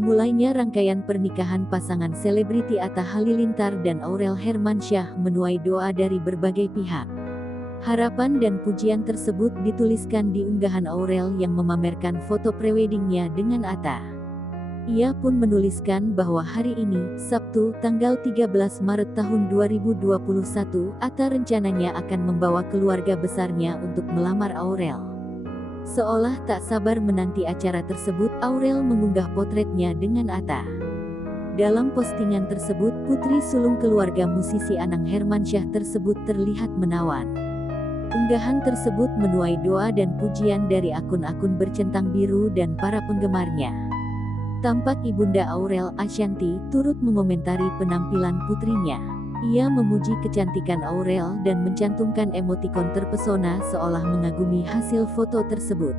Dimulainya rangkaian pernikahan pasangan selebriti Atta Halilintar dan Aurel Hermansyah menuai doa dari berbagai pihak. Harapan dan pujian tersebut dituliskan di unggahan Aurel yang memamerkan foto preweddingnya dengan Atta. Ia pun menuliskan bahwa hari ini, Sabtu, tanggal 13 Maret tahun 2021, Atta rencananya akan membawa keluarga besarnya untuk melamar Aurel. Seolah tak sabar menanti acara tersebut, Aurel mengunggah potretnya dengan Atta. Dalam postingan tersebut, putri sulung keluarga musisi Anang Hermansyah tersebut terlihat menawan. Unggahan tersebut menuai doa dan pujian dari akun-akun bercentang biru dan para penggemarnya. Tampak ibunda Aurel, Ashanty, turut mengomentari penampilan putrinya. Ia memuji kecantikan Aurel dan mencantumkan emotikon terpesona seolah mengagumi hasil foto tersebut.